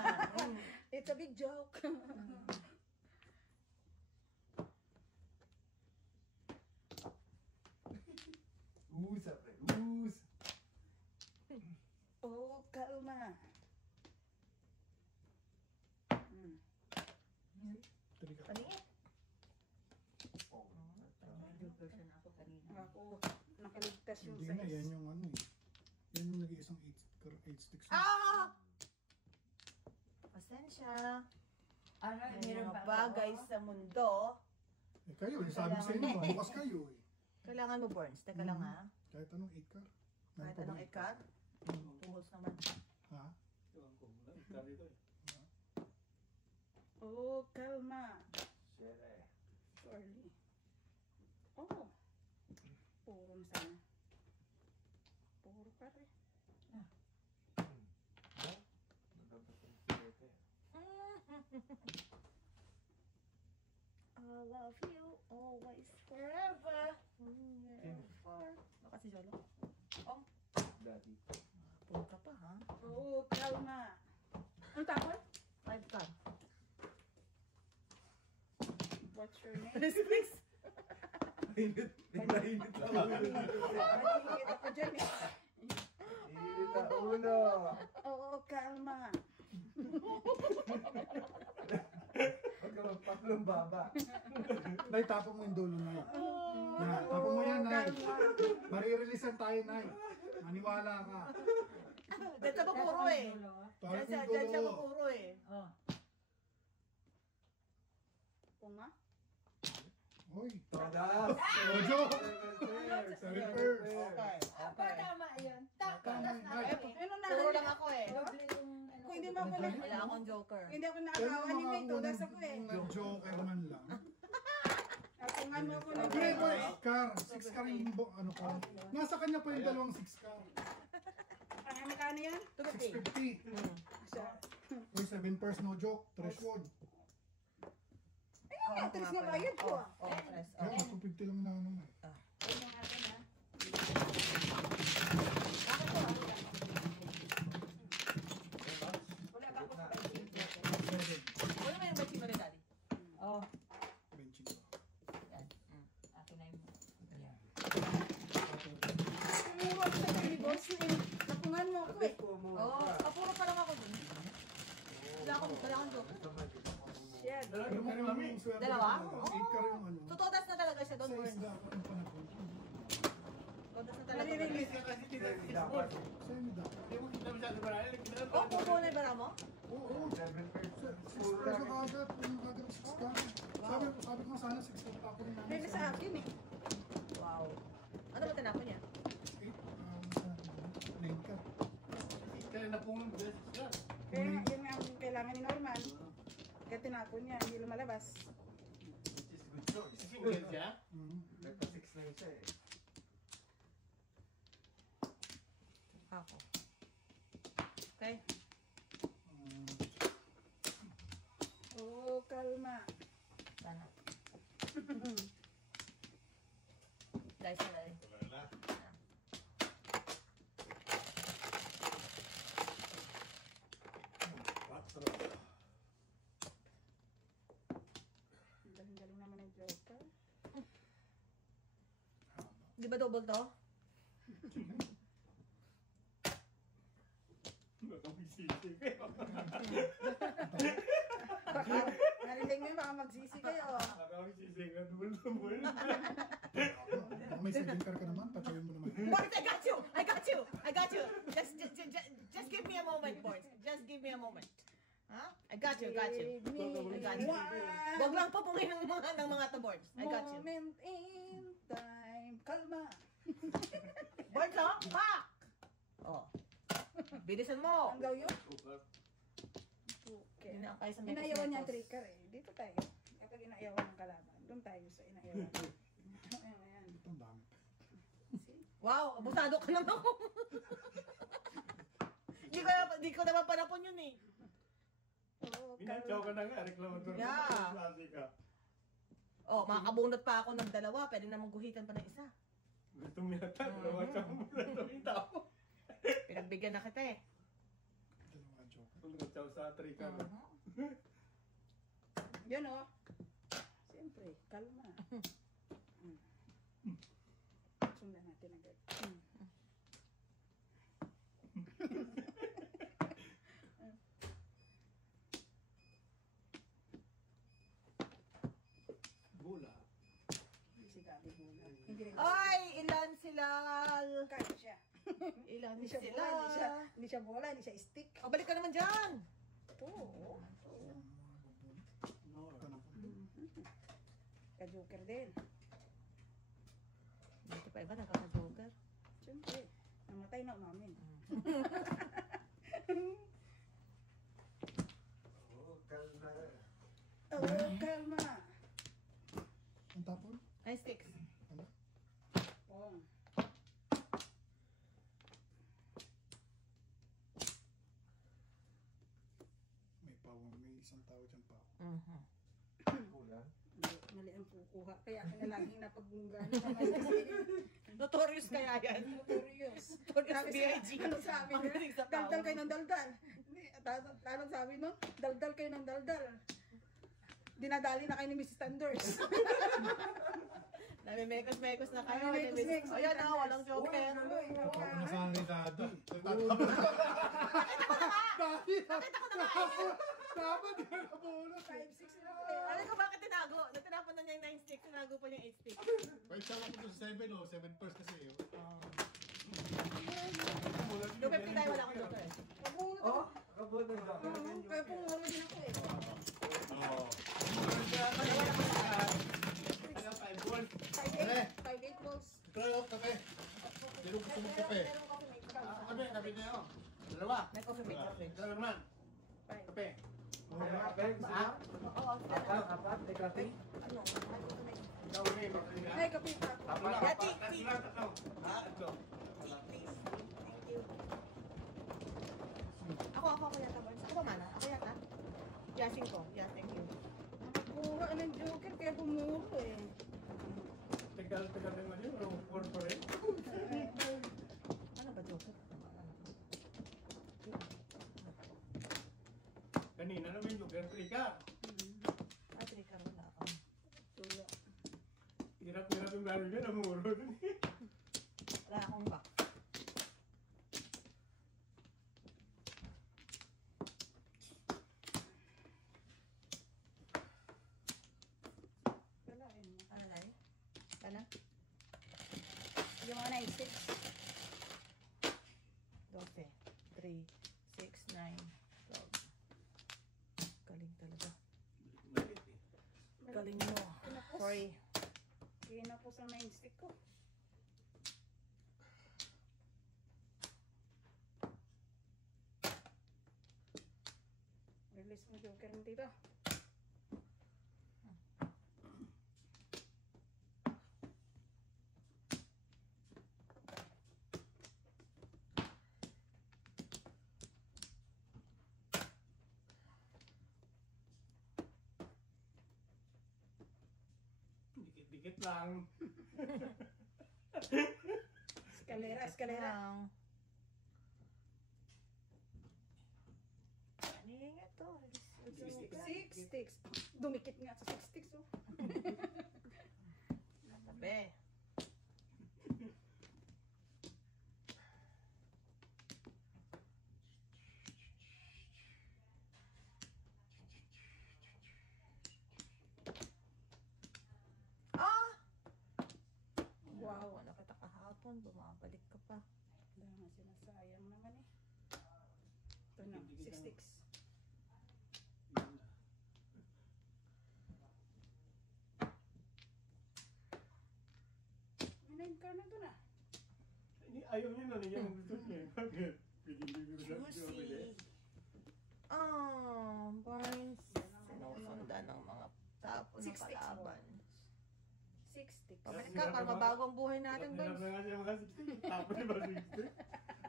It's a big joke. Apre. Us. Oh, kalma. Tali ka. Paningin. Oh. Joker siya na ako kanina. Ako, nakaligtas yung Hindi na, yan size. yung ano eh. Yan yung nag-iisang 8 sticks. Ah! Pasensya. May mga bagay sa mundo. Eh kayo, eh, sabi ko sa inyo, bukas kayo eh. Kailangan mo, Burns. Teka lang ha. Kahit anong 8 car. Kahit anong ikat. Tungos naman. Ha? Oh, kalma. Shit eh. Sorry. Oh. Puro na sana. Puro ka rin. Nagabas ang shit eh. I love you always, forever. Baka si Jolo. Daddy. Puro ka pa ha. Oh, kalma. Ang tapon? 5 ka. What's your name? Please. Mainit. Mainit na ulo. Nagigit ako dyan eh. Mainit na ulo. Oh, kalma. Huwag ka magpaklong baba. Nay, tapon mo yung dulo na yan. Yan, tapon mo yan, Nay. Marireleasean tayo, Nay. Maniwala ka. Diyan sa Bapuro eh. Tapon Diyan yung sa dulo. Bapuro eh. Oo nga. Hoy. Todas. Ojo. Sorry, first. Okay. Tama yun. Tama, Nay. Ano na? Puro lang ako eh. Kung hindi mo ako na... Wala akong joker. Hindi ako nakakawa ni May Todas ako eh. Nag-joker man lang. Ako nga mo ako na... Hindi ko 8 car. 6 car yung ano ko. Nasa kanya pa yung dalawang 6 car. Ang magkano yan? 650. Siya. Uy, 7 pairs, no joke. Threshold. Ang atris na bayad ko ah. Oh, press. Kaya 250 lang na naman. Ano nga ito na? Wala ba ako sa Wala mo yung matching mo rin, Daddy. Oh, Benching ko. Yan. akin na yung... Puro ako sa ni boss eh. Napungan mo ako eh. Oo, puro pa lang ako dun. Wala akong joker. Shit. Pero meron yung swerte. Dalawa? 8 car yung ano. Tutodas na talaga siya doon, Sa Burns. isda ako yung panapon. Tutodas na talaga. Narinig ka kasi Dapat. Sa isda. Hindi mo kita masyado marami. Oh, pupunay ba mo? Oo. 7 pairs. 6 pairs na kagad. Yung kagad 6 car. Sabi ko nga sana 6 car ako rin namin. May sa akin eh. Wow. Ano ba tinapon niya? 9 car. Kaya na pong beses ka. Kaya yun nga ang kailangan ni Norman. Kaya tinapon niya, hindi lumalabas. Which is good choice. Single siya? Nagpa 6 na siya eh. Ako. Okay. Oh, kalma. Sana. Guys, wala rin. Galing-galing naman ang joker. Di ba double to? Baka magsisi kayo. Narinig mo yun, baka magsisi kayo. Baka magsisi ka. Dubol-dubol. May 7 car ka naman. Patayin mo naman. Boys, I got you! I got you! Just give me a moment, boys. Just give me a moment. Ha? I got you, I got you. I got you. One Huwag lang papungin ng mga boards. I got you. moment in time. Kalma. Board lang, pak! Oh. Bilisan mo. Ang daw yun? Super. Okay. Inaakay sa Mekos Inayawan niya ang Mekos. trigger eh. Dito tayo. Kapag inayawan ng kalaban, doon tayo sa inayawan. Ayan, ayan. Ito ang dami. Wow, abusado ka naman ako. Hindi ko naman panapon yun eh. Oh, Binatsaw ka na nga, reklamador na Yeah. klase ka. Oh, makakabunot pa ako ng dalawa. Pwede namang guhitan pa ng isa. Gusto mo yata, namatsaw mo na itong tao. Pinagbigyan na kita eh. Dalawa joker. Namatsaw sa trika na. Yan o. Siyempre, kalma. Sundan natin agad. Bula. Si Gabi muna. Hindi rin. Ay, ilan sila? Kaya siya. Ilan Hindi siya sila? bola, hindi siya bola, hindi siya stick. O, balik ka naman dyan. Oo. Ito na po. Ka-joker din. Dito pa iba, nakaka-joker. Siyempre, namatay na umamin. Oo, kalma. Oh, kalma. Ang tapon? Ay, sticks. Pong. May pawang, may isang tao dyan pa. Kulang. Hindi, mali ang kukuha. Kaya ako na laging napagmunggan. Notorious kaya yan. Notorious. Notorious B.I.G. Ano sabi niya? Pagaling sa tao. Daldal kayo ng daldal. Anong sabi nun? Daldal kayo ng daldal. Dinadali na kayo ni Mrs. Thunders. Namimekos-mekos na kayo. Namimekos-mekos O yan na na, kayo. walang joker. Ako na sa akin dada. Dapat di ka nabunot eh. 5-6 na po. Alam ko bakit tinago? Natinapon na niya yung 9 sticks, tinago pa niya yung 8 sticks. Wait, sama ko to sa 7 o. 7 first kasi eh. 250 tayo, wala akong joker eh. Pabunot Oh, ako. kabot na ba? Kaya pumuro din ako eh. Oo. Ano, 5 balls? 5-8 balls. Try off kape. Sino gusto mong kape? Kape, kape na yun. Dalawa. May coffee mate, coffee. Dalawa naman. Kape. Apat, may kape. Ano? Ikaw rin. Ay, kape pa. Tatlo lang. Yati, Tatlo lang, tatlo. Ha? Tatlo. Please. Thank you. Ako yata, Barnes. Ako ba mana? Ako yata. Yasing ko. Yeah, thank you. Nakakuha ng joker kaya pumuro eh. Tagal naman yun. Or pa rin. Ano ba joker? Kanina naman yung joker trika. Ah, trika wala ako. Tulo. Hirap-hirap yung gano'n yun. Namuro dun eh. Wala akong back. Wala eh. Ano na eh? Ano? Yung mga 9-6. 12, 3, 6, 9, 12. Galing talaga. Bakit eh? Galing mo. Kinapos. Sorry. Kinapos ang 9-stick ko. Release mo joker mo dito. Dikit-dikit lang. Eskalera, eskalera. Ano yung nga to? Release. 6 sticks. Dumikit nga sa 6 sticks oh. Tabi. Wow, ano kita kahapon, bumabalik ka pa. Dahil nga sinasayang naman eh. Ito na, 6 sticks. sticker na doon ah. Ayaw niya na, niya ang gusto niya. Bakit? Juicy. Oh, Barnes. Sinusundan ng mga tapo ng 6 sticks kalaban. 6 sticks. Pabalik ka para mabago ang buhay natin, Hirap Barnes. na nga siya mga 60. Tapos di ba 60?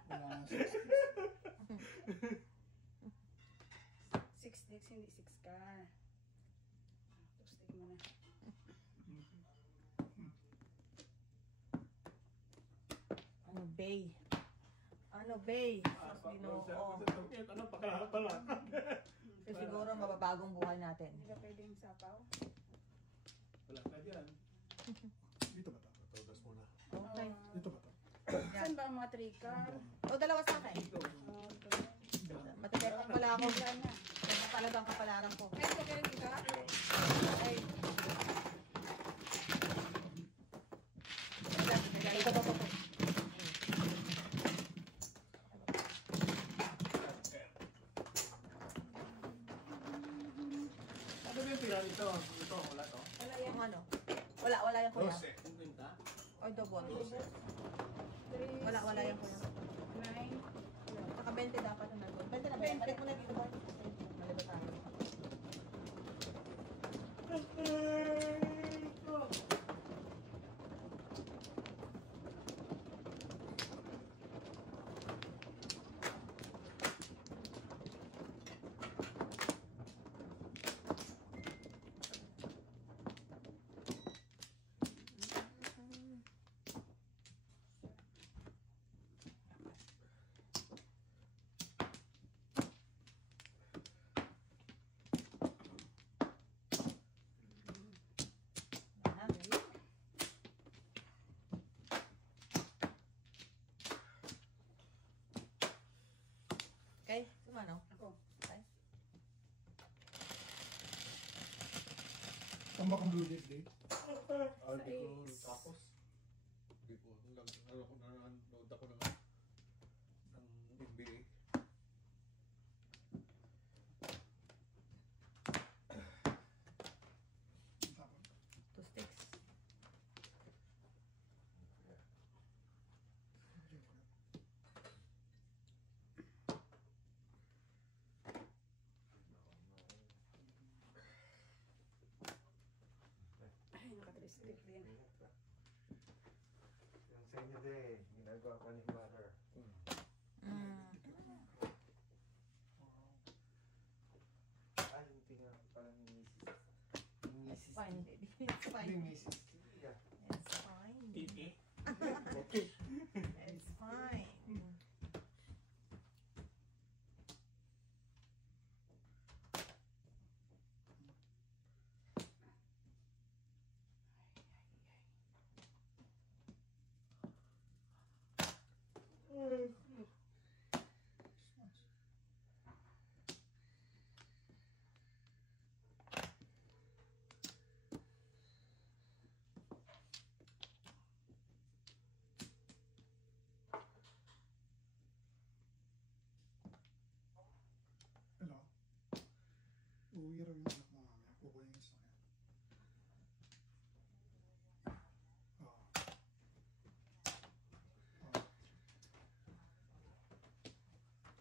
Wala nga 6 sticks, hindi 6 ka. 2 stick mo na. Ano, Bay? Ano, Bay? Ginoo. Ano, pakalahat pala. So, siguro mababagong buhay natin. Hindi ka pwedeng sapaw. Wala ka dyan. Dito ba ito? Todas muna. Okay. Dito ba ito? Saan ba ang mga trika? O, dalawa sa akin. Matipet pala ako. Wala na. Yan talagang kapalaran ko. Ay, ito kaya ka? Ay. Ito pa. Ano ba yung tira nito? Ito, wala to. Wala yan. Ano? Wala yan kuya. 12. 50? Or double. 3, Wala yan kuya. 9. Saka 20 dapat na nandun. 20 na ba? Balik mo na dito ba? Malibot tayo. Okay, sumano? Ako. Okay. Tamba kang Blue Jays Day. Ah, di ko tapos. Di ko, ano ko na, nanood ako ng NBA. Tapos. 2 sticks. Ay, naka-3 stick din. Yung sa inyo din, ginagawa ko ni Mother. Ay, hindi nga pala ni Mrs. Ni It's Mrs. fine, baby. It's Ni fine. Mrs. Yeah. It's fine. Titi. It's fine. Hello? Uuwi raw yung anak mo mamaya. Kukunin yung sasakyan. Oo. Oo.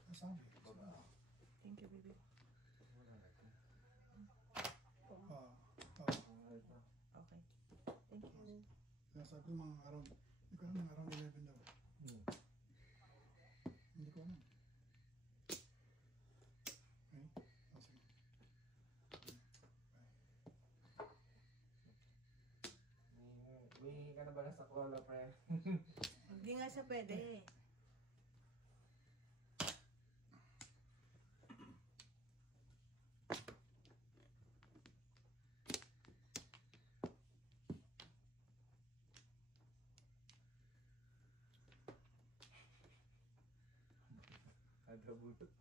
Nasabi. Thank you, baby. Oo. Okay. Thank you. Nasabi ko mga around, hindi ko alam, mga around 11 daw. Hindi ko alam. Okay? Oh, sige. May ka na ba na sa cola, pre? Hindi nga siya pwede. Ada butot.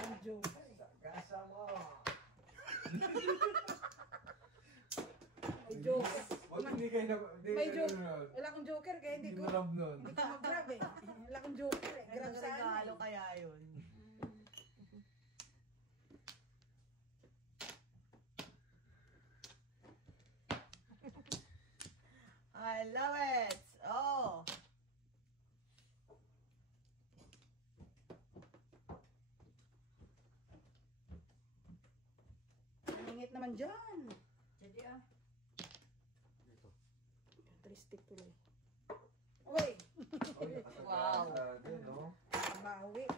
Ang joke. Gasa mo! May joke. Wag hindi kayo na... May joke. Wala akong joker kaya hindi Hindi ko mo love nun. hindi ko mag-grab eh. Wala akong joker eh. Grab Gandang sana regalo eh. kaya yun. I love it. Oh. Ingit naman dyan. Jadi ah. Dito. Tristic tuloy. Uy! Oh, nakatagal Wow. lagi, no? Bawi.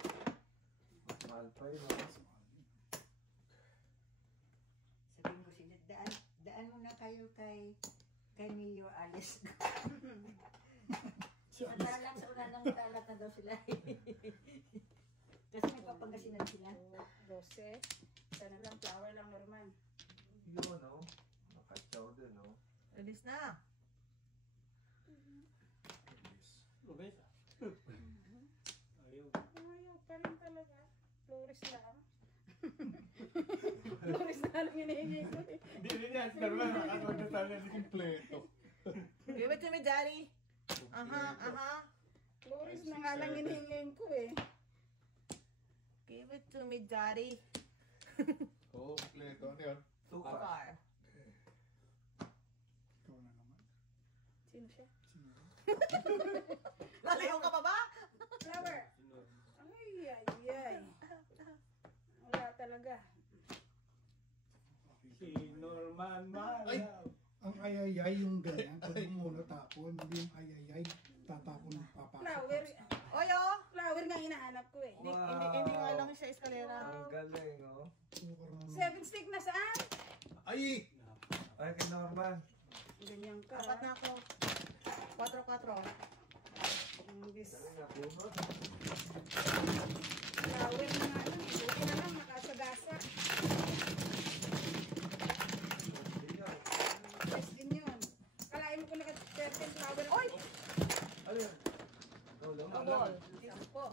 Mas mahal pa yun, no? Sabihin ko sila, daan muna kayo kay Mayor Alice. Madalang sa una nang talat na daw sila. Kasi may papangasinan sila. 12. Sana lang, flower lang normal. Yun, no? Nakatsaw din, no? Release na. Lubes ah. Ayaw. Ayaw pa rin talaga. Flores lang. Flores na lang hinihingi ko eh. Hindi rin yan. Pero nakakatawa na tayo na kompleto. Give it to me, Daddy. Aha, aha. Flores na nga lang hinihingi ko eh. Give it to me, Daddy. Oo, kompleto. Ano yun? Tukar. Car. Ikaw na naman. Sino siya? Sino? Lalayo ka pa ba? Flower! Ay, ay, ay. Wala talaga. Si Norman Mara. Ay! Ang ayayay yung ganyan. Pag muna tapon, hindi yung ayayay. Tatapon ng papakot. Flower. Oyo! Flower nga hinahanap ko eh. Hindi nga lang siya eskalera. Ang galing, oh. Sukar na naman. 7 stick na saan? Ay! Ay, kay Norman. Ganyan ka. Apat na ako. 4-4. Imbis. Galing na, puno. Flower na nga lang. Buti na lang, nakasagasa. Yes din yun. Kalain mo ko naka-13 flower. Oy! Ano yun? Lolo? Ball. Sampo.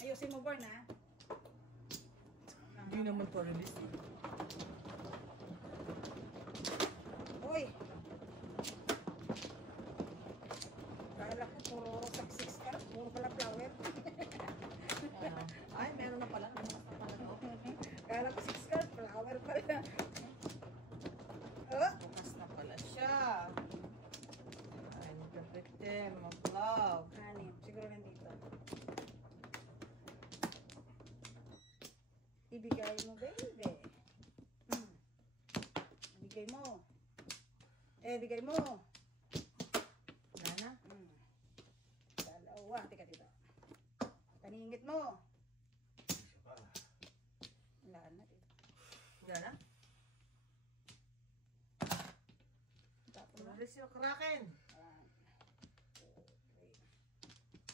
Ayusin mo, Born, ha? Hindi naman to release. Uy! Kala ko puro success ka. Puro pala flower. Ay, meron na pala. Meron na pala. Kala ko 6 ka. Flower pala. Oh! Bukas na pala siya. I'm the victim of love. Anim. Siguro nandito. Ibigay mo, baby. Ibigay mo. Ibigay mo. Nana? Dalawa. Teka dito. Paningit mo. Wala na dito. Nana? Tapos na. Release yung Kraken.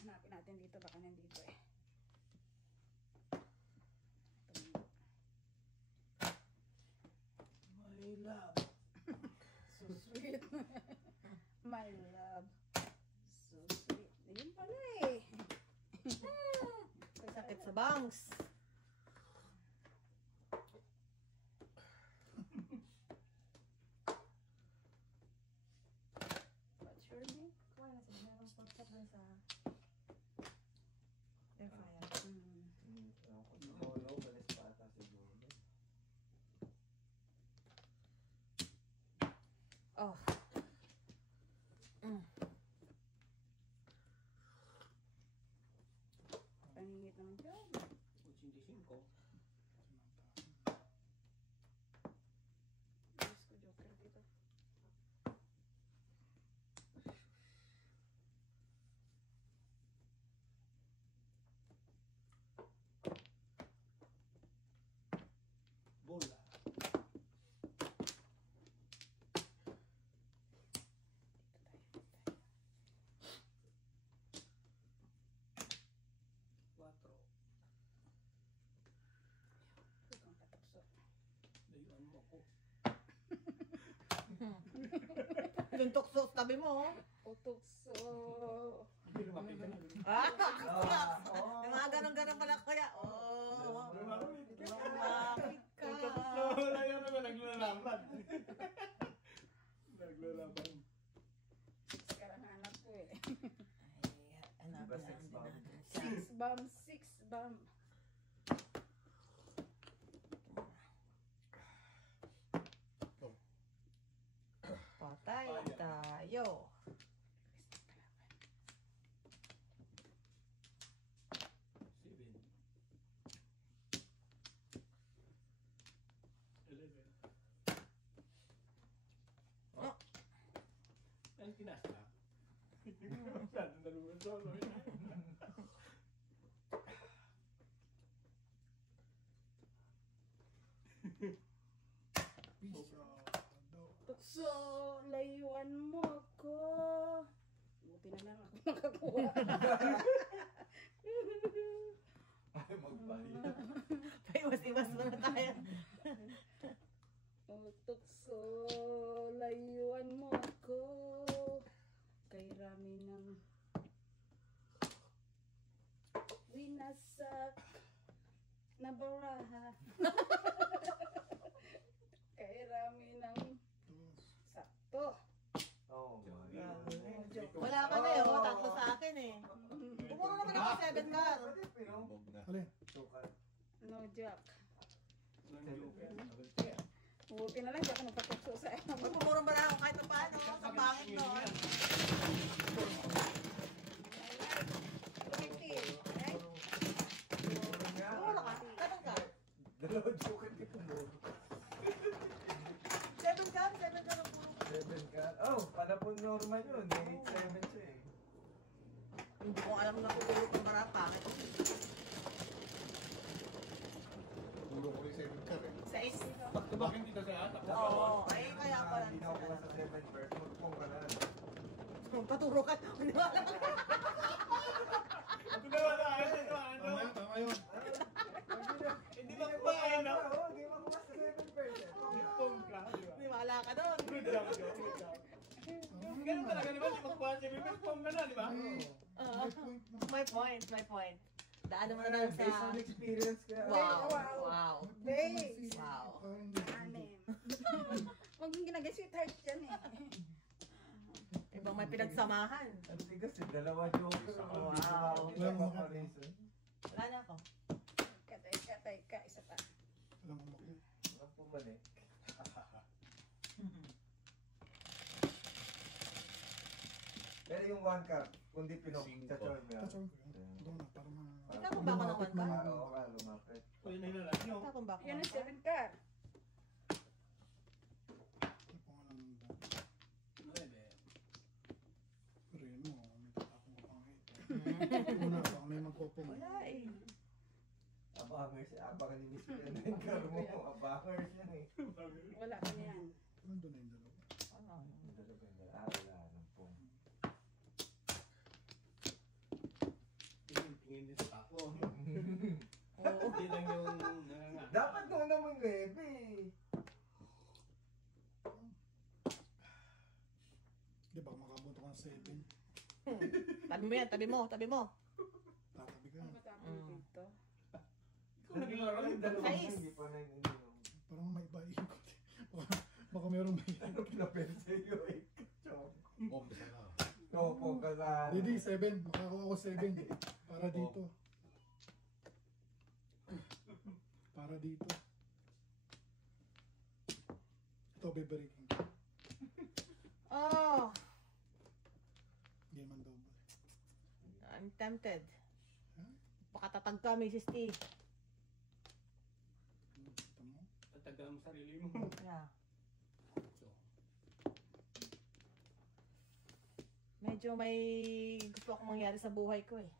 Hanapin natin dito. Baka nandito eh. My love. So sweet. My love. So sweet. Ayun pala eh. Sakit sa bangs. What's your name? Kuha na siya. Meron spot dun sa... Air fryer. Ang kutulo, balis pa ata siguro. Oh. Paningit naman dyan. 85. Diyos ko, joker dito. Bola. Quatro. Ito ang katukso. Layuan mo ko. Yung tukso sa tabi mo. Utukso. Hindi lumaki ka na. Ah! Oh. Yung mga ganun-ganun pala kaya. Oh. Lumaki Lumapit ka. Wala yan naman. Naglalaban. Naglalaban. Sekarang anak ko eh. Ay, Diba hanapin 6 natin pound? natin siya. 6 bomb. Patay tayo. Pinas ka. Saan dalawang solo? Tukso, layuan mo ako. Buti na lang ako nakakuha. Ay, magbayad. Paiwas-iwas muna tayo. Oh, tukso, layuan mo ako. Kay rami ng winasak na baraha. Kay rami ng sakto. Oh, Wala ka na eh, oh, tatlo sa akin eh. Pumuro naman ako 7 car. Alin? No joke. Buti na lang, di ako nagpatukso sa iyo. Pumuro ba na ako kahit na paano, sa pangit nun. 50, right? Pumuro ka, tanong ka. Dalawang joker di pumuro. 7 car ang puro. 7 ka. Oh, pala po normal yun. 8-7 siya eh. Hindi ko alam na tutulog ng marap, pangit. Puro ko yung 7 car eh. Sa 8. Bakit dito sa atak? Oo, ay kaya pala. Hindi na ako sa 7 first. Magpong ka na. Paturo ka. Maniwala ka. Ito na wala. Ano? Tama yun. Hindi makuha ano? Oo, hindi makuha sa 7 first. Ipong ka. Maniwala ka doon. Good job, good job. Ganun talaga, di ba? Di makuha siya. May ipong ka na, di ba? My point. Daan naman na lang sa... Based on experience ka. Wow. Base. Wow. Anim. Huwag yung ginagay sweetheart dyan eh. Ibang may pinagsamahan. Ang tigas eh, dalawa joker. Wow. Wala mo ka reason. Wala na ako. Katay ka, isa pa. Alam mo makita. Walang pumalik. Pero yung 1 card, kundi pinok-chachon mo yan. Tachon ko yun. Doon na, para ma... Ikaw ba ako ng 1 car? Oo ka, lumapit. Uy, may nalang yun. Ikaw ba ako Yan ng ang 1 car? 7 car. Ito ko nga lang ng dami. Pero yun mo, may tatapong ko pang 8. Una, baka may magpopong. Wala eh. Abangers, abangan ni Miss Pian yung car mo. Abangers yan eh. Wala ka niyan. Nandun na yung dalawa. Wala ng pong. Tingin din sa ako. Oo. Hindi lang yung nanganga. Dapat nung naman gabi. Di ba, makabunto ka ng 7. Tabi mo yan, tabi mo. Tatabi ka. Ang matapang dito. Kung naglaro Yung yung dalawa Guys. hindi pa na ininom. Parang may iba ikot. Baka meron may... Ano pinapensa yung 8 kachong? Bomb sa na. Opo, kasaan. Hindi, 7. Makakuha ko 7. Para dito. Para dito. Ito, bebreaking. Oh, Hindi man double. I'm tempted. Huh? Pakatatag ka, Mrs. T. Ito mo. Tatagal mo sarili mo. Yeah. So, Medyo may gusto akong mangyari sa buhay ko eh.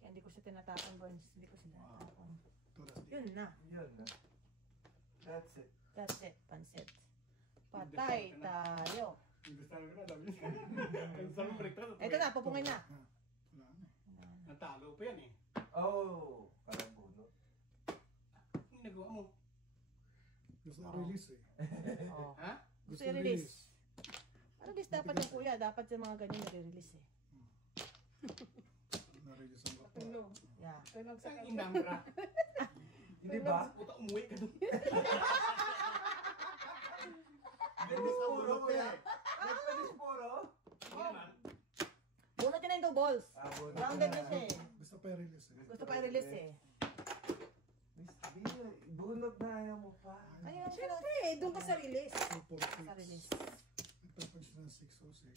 Kaya hindi ko siya tinatapon, Burns. Hindi ko siya tinatapon. Ito, last Yun na. Yun na. That's it. That's it, pansit. Patay tayo. Gusto na ka, dami ka. Ang sarong break ka. Ito na, pupungin na. Wala na. Natalo pa yan eh. Oh, parang bunot. Ang nagawa mo. Gusto release eh. Oh. Ha? Gusto i-release. Release dapat yung kuya. Dapat yung mga ganyan nare-release eh. Na-release ang kapwa. Tulog. Yeah. Tulog sa Ang inamra. Hindi ba? Puta, umuwi ka doon. Dennis puro kuya. Dennis puro? Hindi naman. Bunot niya na yung doubles. Bunot Rounded na. na siya eh. Gusto pa i-release eh. Gusto pa i-release eh. Miss B, bunot na ayaw mo pa. Ayun, Siyempre, doon ka sa release. 2, 4, sa release. 6. Nagpapunch ng 6 o 6.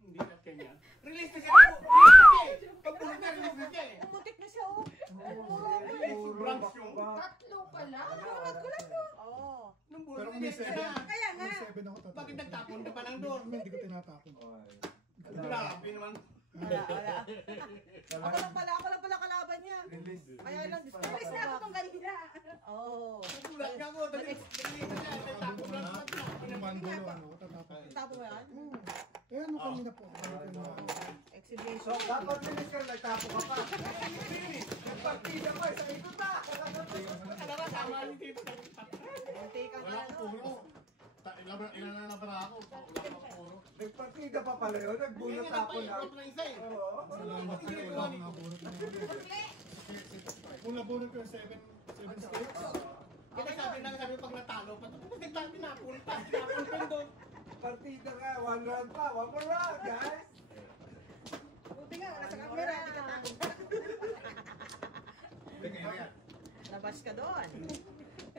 Hindi na kanya. Release na siya ako. Pag pumunta ka sa siya eh. Umutik na siya oh. Sobrang siyong. Tatlo pala. Oo. Nung Pero bulan May seven. Kaya nga. May 7 ako tatapon. Bakit nagtapon ka pa ng doon? Hindi ko tinatapon. Grabe naman. Wala. Ako lang pala kalaban niya. Release. Kaya lang, Alis na ako tong kanina. Oo. Nagulat ka ko. Dali. Nagtapon lang naman. Kumando ano, tatapon. Tapo mo yan? Eh ano kanina po? Exhibition. So, dapat release ka, nagtapo ka pa. Nagpartida pa, sa ikot na. Alam ba, tama ni Tito. Munti ka Wala pa, akong no? puro. Ilan na nabara ako. Wala akong puro. Nagpartida pa pala yun, nagbunot ako lang. Oo. Salamat sa iyo. Wala akong nabunot na yun. Kung nabunot ko yung 7 stakes. Kaya sabi pag natalo, bakit tayo pinapunta? Pinapunta doon. Partida ka, 1 round pa, 1 more round, guys. Buti nga, wala sa camera. Hindi ka takot. Labas ka doon.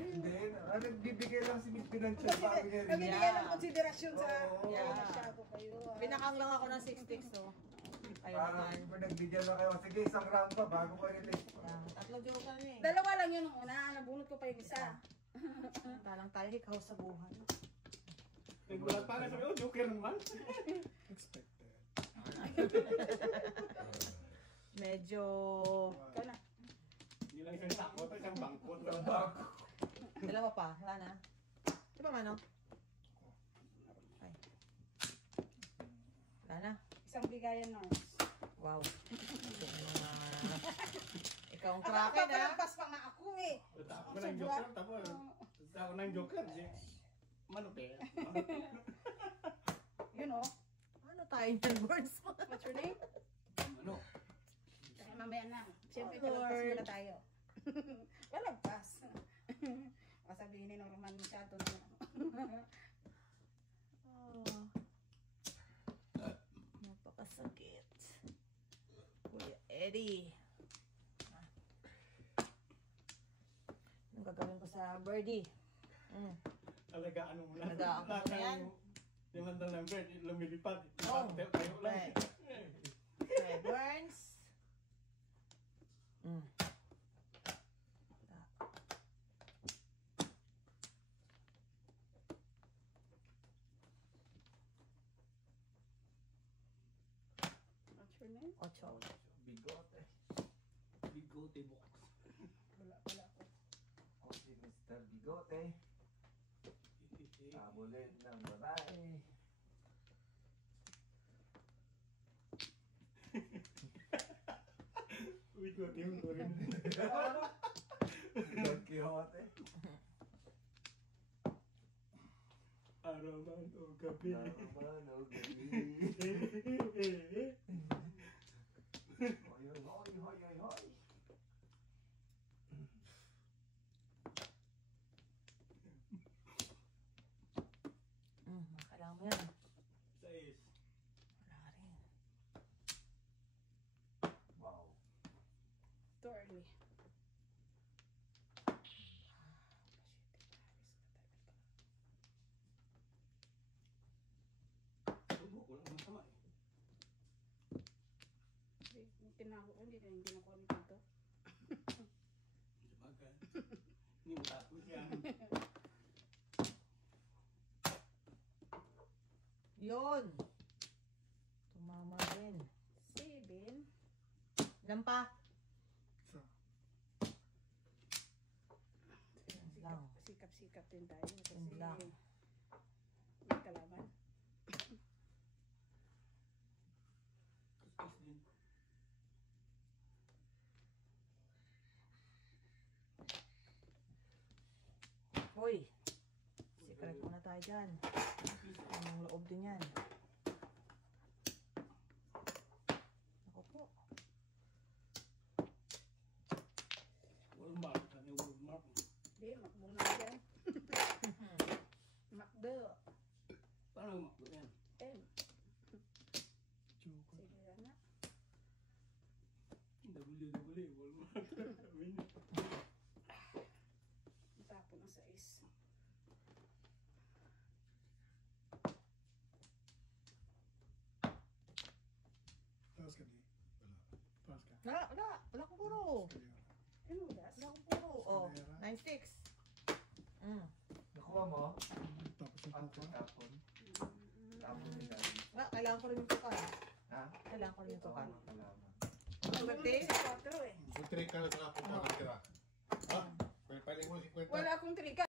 Hindi, nagbibigay lang si Miss Pinansyal pa. Nabibigyan ng konsiderasyon sa Yeah. masyado kayo. Pinakang lang ako ng 6 sticks, so. Ayun Parang naman. nagbigyan na kayo. Sige, isang round pa bago ko release. Yeah. Tatlong joker na eh. Dalawa lang yun nung una, nabunot ko pa yung isa. Talang tayo, ikaw sa buhay. Nagulat pa nga sabi, oh, joker naman. Expected. Medyo... Ikaw na. Hindi lang isang sakot, isang bangkot. Dalawa pa, wala na. Di ba, Mano? Ay. Wala na. Isang bigayan na. Wow. Ikaw ang kraken, ha? Papalampas pa nga ako eh. Ako na yung joker, tapos ako na yung joker. Manote. Yun oh. Ano tayo yung words mo? What's your name? Ano? Kaya mamaya na. Siyempre, Lord. palagpas muna tayo. Palagpas. O sabihin ni Norman masyado na. Oh. Napakasakit. Kuya Eddie. Anong gagawin ko sa birdie? Alagaan mo lang. Alagaan ko na yan. Limandang ng bird, lumilipad. Oh. Tayo lang. Okay, Burns. What's your name? Ocho. Bigote. Bigote box. Wala pala ako. O si Mr. Bigote. Tabulin ng babae. Bigote yung rin. Don Quixote. Araw man o gabi. Naman o gabi. Hoy, hoy, hoy, hoy, hoy. Kailangan mo yan. Sais. Wala rin. Wow. Too early. Subok, walang masama eh. Tinago ko, hindi na ko dito. Sabagay. Hindi mo tapos yan. Yun. Tumama din. 7. Ilan pa? Isa. Lang. Sikap-sikap din tayo. Kasi Yun lang. may kalaban. Kuskus din. Hoy. Secret muna tayo dyan. Anong loob din yan? Ako po. Walang mark. Ano yung walang mark? Hindi, makbo na yan. Makdo. Paano yung mark yan? 10. Joker. Sige na. WW, walang mark. Win. Matapon ang 6. Taas ka di. Wala. Taas ka. Wala. Wala akong puro. Kaya. Ano das? Wala akong puro. Oh, 9-6. Naku, Nakuha mo? Tapos yung At pupa. tapon. Tapon ni Daddy. Kailangan ko rin yung tukal. Ha? Kailangan ko rin yung tukal. Salamat. Birthday? Sa 4 eh. Kung 3 ka na sa ako, tira. Ha? Pwede mo 50. Wala akong trika.